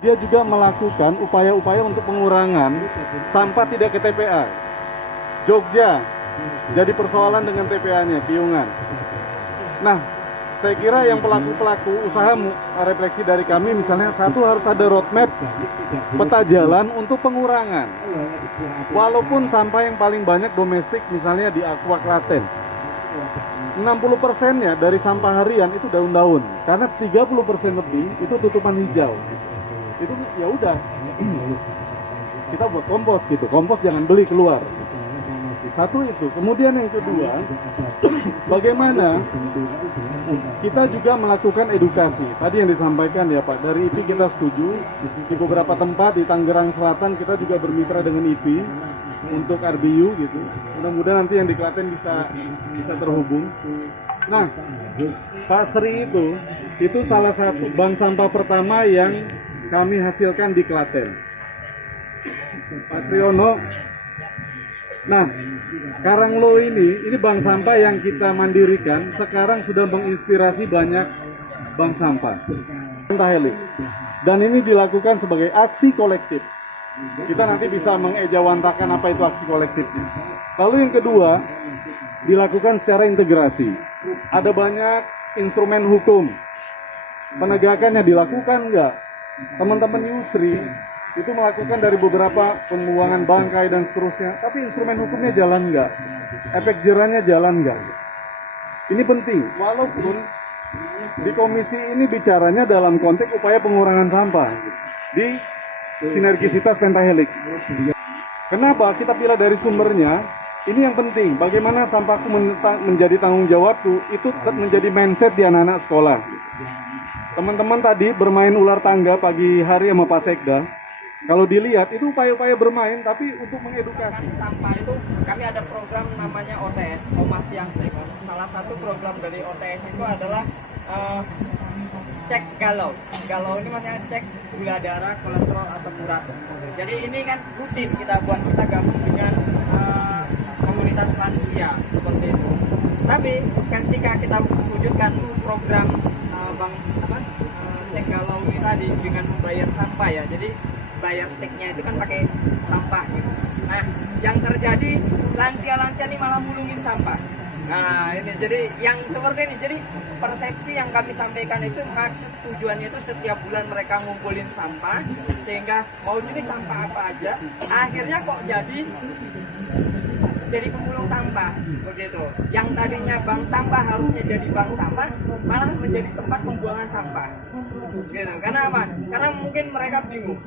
Dia juga melakukan upaya-upaya untuk pengurangan sampah tidak ke TPA. Jogja jadi persoalan dengan TPA-nya, Piungan. Nah, saya kira yang pelaku-pelaku usaha refleksi dari kami, misalnya satu, harus ada roadmap peta jalan untuk pengurangan. Walaupun sampah yang paling banyak domestik misalnya di Aqua Klaten, 60%-nya dari sampah harian itu daun-daun, karena 30% lebih itu tutupan hijau. Itu ya udah, kita buat kompos gitu, kompos jangan beli keluar. Satu itu. Kemudian yang kedua, bagaimana kita juga melakukan edukasi. Tadi yang disampaikan ya Pak, dari IPI kita setuju. Di beberapa tempat di Tangerang Selatan kita juga bermitra dengan IPI untuk RBU gitu. Mudah-mudahan nanti yang di Klaten bisa terhubung. Nah, Pak Sri itu salah satu bank sampah pertama yang kami hasilkan di Klaten. Pak Sriono. Nah, Karanglo ini bank sampah yang kita mandirikan, sekarang sudah menginspirasi banyak bank sampah. Pentahelix. Dan ini dilakukan sebagai aksi kolektif. Kita nanti bisa mengejawantakan apa itu aksi kolektifnya. Lalu yang kedua, dilakukan secara integrasi. Ada banyak instrumen hukum. Penegakannya dilakukan enggak? Teman-teman Yusri itu melakukan dari beberapa pembuangan bangkai dan seterusnya, tapi instrumen hukumnya jalan nggak, efek jerahnya jalan nggak. Ini penting, walaupun di komisi ini bicaranya dalam konteks upaya pengurangan sampah di sinergisitas Pentahelix. Kenapa kita pilih dari sumbernya? Ini yang penting, bagaimana sampahku menjadi tanggung jawabku, itu menjadi mindset di anak-anak sekolah. Teman-teman tadi bermain ular tangga pagi hari sama Pak Sekda. Kalau dilihat itu upaya-upaya bermain tapi untuk mengedukasi. Sampah itu kami ada program namanya OTS, Omas Yang Sehat. Salah satu program dari OTS itu adalah cek galau. Galau ini maksudnya cek gula darah, kolesterol, asam urat. Jadi ini kan rutin kita buat, kita gabung dengan komunitas lansia seperti itu. Tapi ketika kita wujudkan program cek galau ini tadi dengan membayar sampah ya. Jadi bayar sticknya itu kan pakai sampah gitu. Nah, yang terjadi lansia-lansia ini malah mulungin sampah. Nah, ini jadi yang seperti ini. Jadi persepsi yang kami sampaikan itu maksud tujuannya itu setiap bulan mereka ngumpulin sampah sehingga mau jenis sampah apa aja, akhirnya kok jadi pemulung sampah begitu. Yang tadinya bank sampah harusnya jadi bank sampah, malah menjadi tempat pembuangan sampah. Gitu. Karena apa? Karena mungkin mereka bingung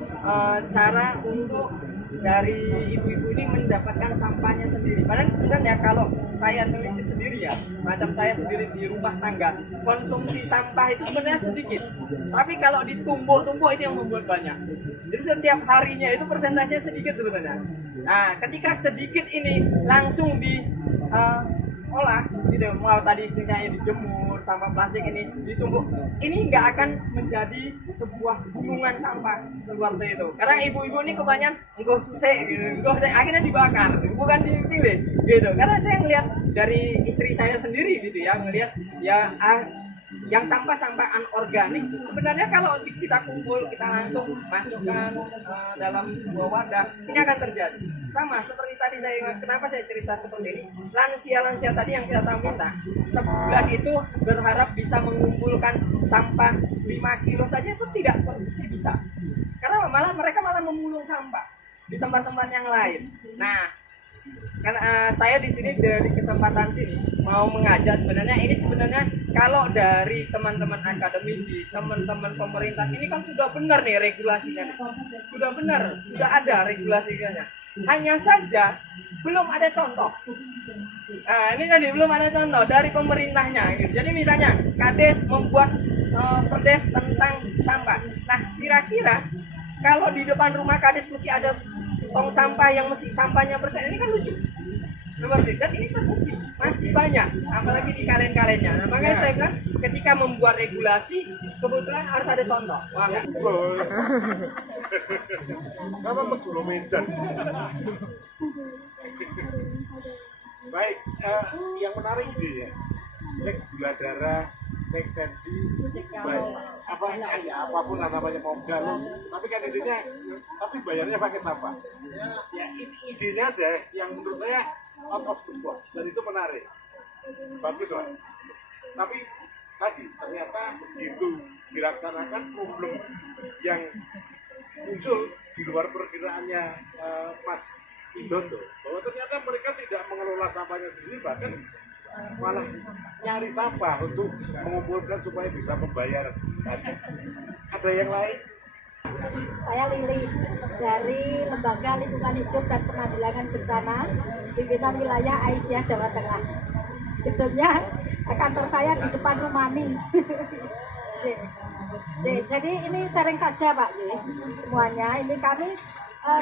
cara untuk dari ibu-ibu ini mendapatkan sampahnya sendiri. Padahal sebenarnya kalau saya teliti sendiri ya, macam saya sendiri di rumah tangga, konsumsi sampah itu sebenarnya sedikit. Tapi kalau ditumpuk-tumpuk itu yang membuat banyak. Jadi setiap harinya itu persentasenya sedikit sebenarnya. Nah, ketika sedikit ini langsung diolah, gitu, mau tadi istilahnya dijemur, sampah plastik ini ditumpuk, ini nggak akan menjadi sebuah gunungan sampah seperti itu. Karena ibu-ibu ini kebanyakan akhirnya dibakar, bukan dipilih, gitu. Karena saya ngelihat dari istri saya sendiri, gitu ya, ngelihat ya yang sampah-sampah anorganik sebenarnya kalau kita kumpul, kita langsung masukkan dalam sebuah wadah, ini akan terjadi sama seperti tadi kenapa saya cerita seperti ini. Lansia tadi yang kita minta sebulan itu berharap bisa mengumpulkan sampah 5 kilo saja itu tidak bisa, karena mereka malah memulung sampah di tempat-tempat yang lain. Nah, karena saya di sini dari kesempatan sini mau mengajak, sebenarnya kalau dari teman-teman akademisi, teman-teman pemerintah ini kan sudah benar nih regulasinya, sudah benar, sudah ada regulasinya. Hanya saja belum ada contoh. Nah, ini tadi belum ada contoh dari pemerintahnya. Gitu. Jadi misalnya Kades membuat perdes tentang sampah. Nah, kira-kira kalau di depan rumah Kades mesti ada tong sampah yang mesti sampahnya bersih, ini kan lucu. Dan ini terbukti masih banyak, apalagi di kalen-kalennya. Nah, makanya saya bilang ketika membuat regulasi kebetulan harus ada contoh. Wah, Kenapa Meguro Medan? Baik, yang menarik ini ya, cek gula darah, naik tensi, baik apa ya apapun namanya mau galau, tapi kan intinya tapi bayarnya pakai sampah. Ya idenya aja yang menurut saya out of the box dan itu menarik, bagus lah. Tapi tadi ternyata begitu dilaksanakan problem yang muncul di luar perkiraannya Mas Widodo, bahwa ternyata mereka tidak mengelola sampahnya sendiri, bahkan malah nyari sampah untuk mengumpulkan supaya bisa membayar. Ada yang lain? Saya Lili dari Lembaga Lingkungan Hidup dan Penanggulangan Bencana, pimpinan wilayah Aisyah Jawa Tengah. Gedungnya kantor saya di depan Rumani. Jadi ini sharing saja Pak, semuanya. Ini kami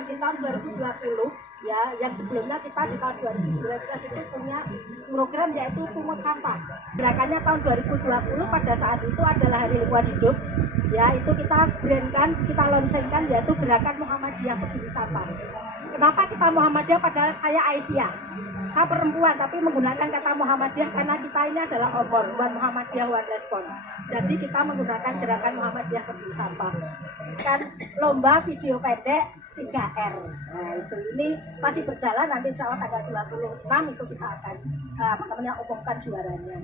di tahun 2020 ya, yang sebelumnya kita di tahun 2019 itu punya program yaitu pungut sampah. Gerakannya tahun 2020 pada saat itu adalah Hari Lingkungan Hidup. Ya, itu kita brandkan, kita launchingkan yaitu Gerakan Muhammadiyah Peduli Sampah. Kenapa kita Muhammadiyah padahal saya Aisyah? Saya perempuan tapi menggunakan kata Muhammadiyah karena kita ini adalah obor, One Muhammadiyah One Respon. Jadi kita menggunakan Gerakan Muhammadiyah Peduli Sampah. Dan lomba video pendek 3R. Nah, ini masih berjalan, nanti insya Allah tanggal 26 itu kita akan umumkan juaranya.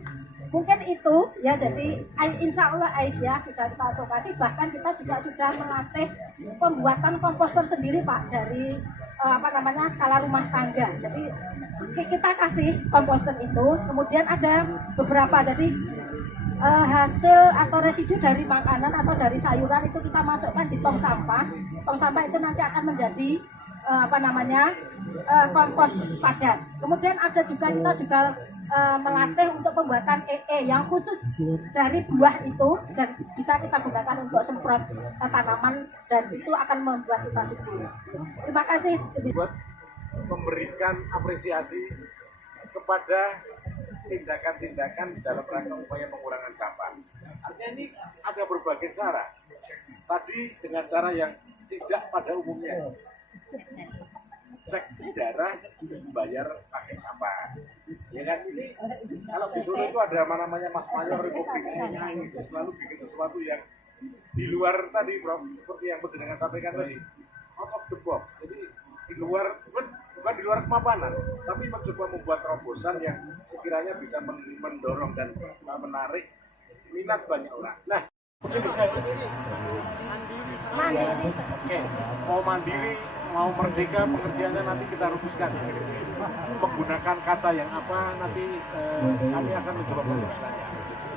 Mungkin itu ya, jadi insya Allah Aisyah sudah kita advokasi, bahkan kita juga sudah melatih pembuatan komposter sendiri Pak dari skala rumah tangga. Jadi kita kasih komposter itu, kemudian ada beberapa dari hasil atau residu dari makanan atau dari sayuran itu kita masukkan di tong sampah. Tong sampah itu nanti akan menjadi kompos padat. Kemudian ada juga kita juga melatih untuk pembuatan EE yang khusus dari buah itu dan bisa kita gunakan untuk semprot tanaman dan itu akan membuat kita subur. Terima kasih. Buat memberikan apresiasi kepada tindakan-tindakan dalam rangka upaya pengurangan sampah. Artinya ini ada berbagai cara. Tadi dengan cara yang tidak pada umumnya. Cek sejarah, bayar pakai sampah. Ya kan, ini kalau di Solo itu ada namanya Mas Mayor Republik ini selalu bikin sesuatu yang di luar tadi Prof, seperti yang dengan sampaikan tadi, out of the box. Jadi di luar, bukan di luar kemampuan, tapi mencoba membuat terobosan yang sekiranya bisa mendorong dan menarik minat banyak orang. Nah, Mandiri. Oke, mau mandiri, mau merdeka, pengertiannya nanti kita rumuskan. Menggunakan kata yang apa nanti kami akan mencoba merumuskannya.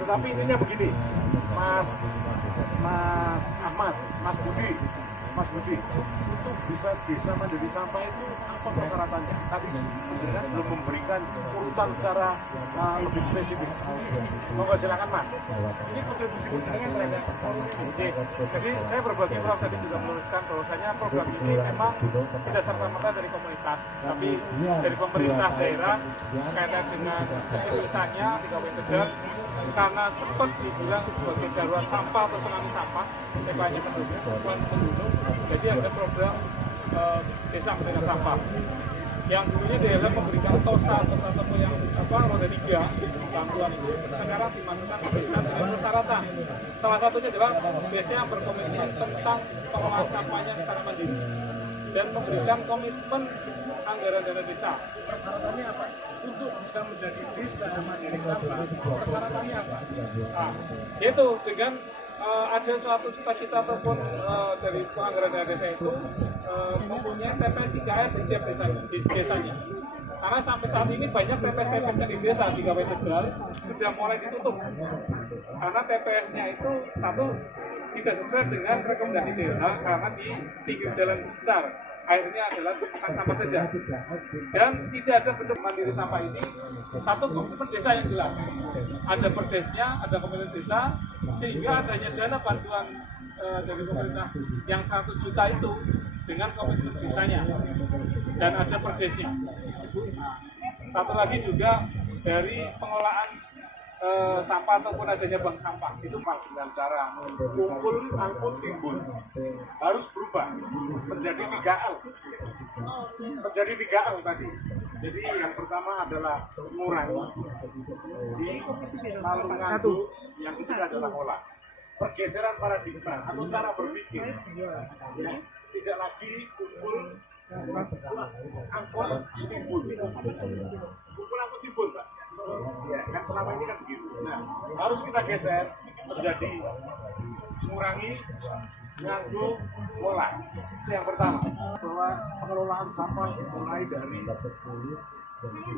Tetapi intinya begini, Mas Ahmad, Mas Budi, untuk bisa mandiri sampah itu apa persyaratannya? Tadi sebenarnya belum memberikan urutan secara lebih spesifik. Monggo silakan Mas. Ini kontribusi kuncinya terhadap oke. Jadi saya berbagi Prof tadi juga meluruskan bahwasanya program ini memang tidak serta-merta dari komunitas, tapi dari pemerintah daerah kaitan dengan keseriusannya di Kabupaten Tegal karena sempat dibilang sebagai darurat sampah atau tsunami sampah, TK-nya penduduk. Jadi ada program desa merdeka sampah yang dulunya daerah memberikan tosa atau yang roda 3 bantuan itu sekarang dimasukkan ke desa dengan persyaratan. Salah satunya adalah desa yang berkomitmen tentang pengelolaan sampahnya secara mandiri dan memberikan komitmen anggaran dana desa. Persyaratannya apa? Untuk bisa menjadi desa mandiri sampah, persyaratannya apa? Nah, yaitu dengan ada suatu cita-cita ataupun dari penganggaran dana desa itu mempunyai TPS 3R di setiap desanya. Karena sampai saat ini banyak TPS-TPS di desa di Kabupaten Tegal sudah mulai ditutup. Karena TPS-nya itu satu tidak sesuai dengan rekomendasi daerah karena di pinggir jalan besar. Akhirnya adalah tumpukan sampah saja. Dan tidak ada bentuk mandiri sampah ini satu komitmen desa yang jelas. Ada perdesnya, ada komitmen desa, sehingga adanya dana bantuan dari pemerintah yang 100 juta itu dengan komitmen desanya dan ada perdesnya. Satu lagi juga dari pengelolaan sampah ataupun adanya bank sampah itu dengan cara kumpul, angkut, timbun harus berubah menjadi 3L tadi. Jadi yang pertama adalah mengurangi di lalu ngadu, yang ketiga adalah olah. Pergeseran paradigma atau cara berpikir, ya, tidak lagi kumpul angkot timbul, kumpul angkot timbul, Pak. Ya, kan selama ini kan begitu. Nah, harus kita geser menjadi mengurangi ngadu olah. Itu yang pertama, bahwa pengelolaan sampah mulai dari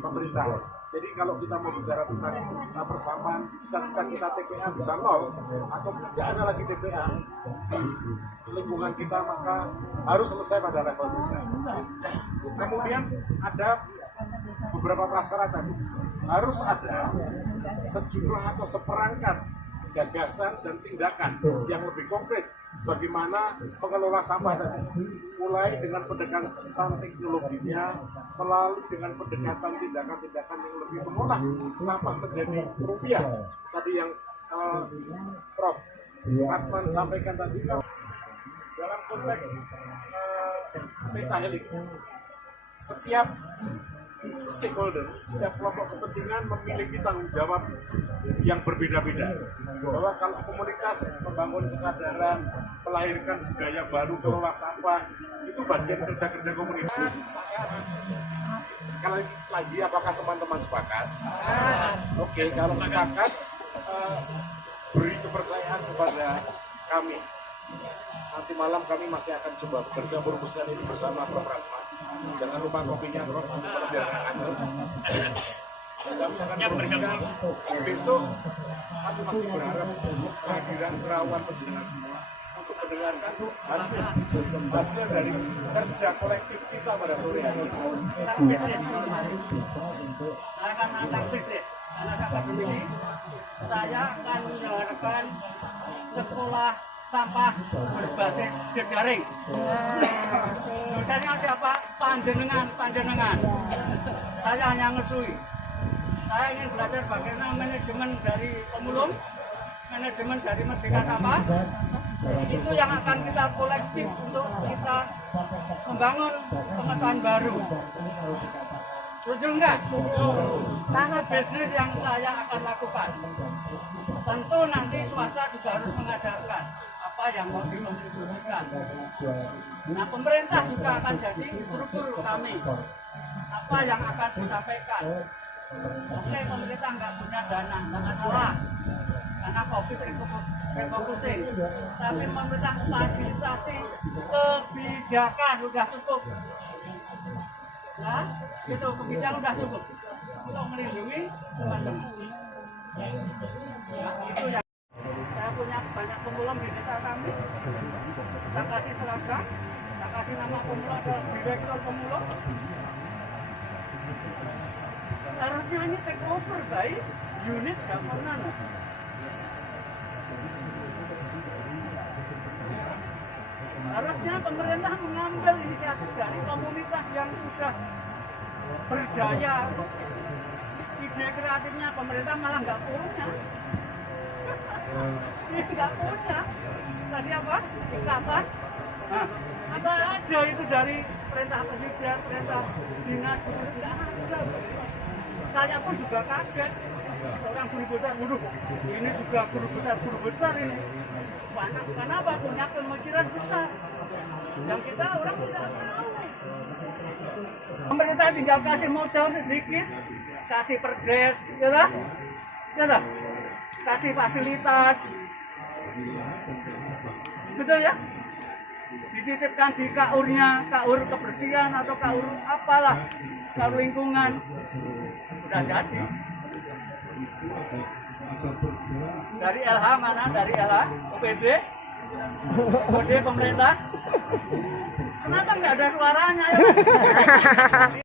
pemerintah. Jadi kalau kita mau bicara tentang persampahan, jika kita TPA bisa nol atau tidak ada lagi TPA lingkungan kita, maka harus selesai pada level desa. Kemudian ada beberapa prasyarat tadi, harus ada sejumlah atau seperangkat gagasan dan tindakan yang lebih konkret bagaimana pengelola sampah tadi, mulai dengan pendekatan teknologinya, melalui dengan pendekatan tindakan-tindakan yang lebih mengolah sampah menjadi rupiah. Tadi yang Prof. Atman sampaikan tadi, dalam konteks pentahelik, setiap stakeholder, setiap kelompok kepentingan memiliki tanggung jawab yang berbeda-beda. Bahwa kalau komunitas membangun kesadaran, melahirkan budaya baru kelola sampah, itu bagian kerja-kerja komunitas. Sekali lagi, apakah teman-teman sepakat? Oke, kalau sepakat, beri kepercayaan kepada kami. Nanti malam kami masih akan coba bekerja merumuskan ini bersama Prof. Ratma. Jangan lupa kopinya, Prof. Nanti mengerjakan. Kami akan merumuskan besok. Kami masih berharap kehadiran perawan pendengar semua untuk mendengarkan hasil dari kerja kolektif kita pada sore hari ini. Saya akan menyelenggarakan sekolah sampah berbasis jejaring. Dosennya siapa? Panjenengan. Saya hanya ngesui. Saya ingin belajar bagaimana manajemen dari pemulung, manajemen dari Merdeka Sampah. Itu yang akan kita kolektif untuk kita membangun pengetahuan baru. Setuju enggak? Sangat bisnis yang saya akan lakukan. Tentu nanti swasta juga harus mengajarkan apa yang mau dikontribusikan. Nah, pemerintah juga akan jadi guru-guru kami. Apa yang akan disampaikan. Oke, pemerintah nggak punya dana, nggak masalah. Karena COVID refocusing. Tapi pemerintah fasilitasi kebijakan sudah cukup. Nah, itu kebijakan sudah cukup untuk melindungi teman-teman. Ya, itu yang saya punya banyak pemulung di desa kami. Kita kasih seragam, kita kasih nama pemulung adalah direktur pemulung. Harusnya ini take over by unit governance. Harusnya pemerintah mengambil inisiatif dari komunitas yang sudah berdaya. Ide kreatifnya pemerintah malah nggak punya. Nggak punya. Tadi apa? Ikatan. Nah, apa ada itu dari perintah presiden, perintah dinas, nggak ada. Saya pun juga kaget. Seorang guru besar, ini juga guru besar ini. Kenapa? Punya pemikiran besar. Yang kita orang tidak tahu. Pemerintah tinggal kasih modal sedikit, kasih perdes, ya tak? Ya tak? Kasih fasilitas. Betul ya? Dititipkan di KUR-nya, KUR kebersihan atau KUR apalah, KUR lingkungan. Udah jadi. Dari LH mana? Dari LH? OPD? OPD pemerintah? Kenapa nggak ada suaranya ya?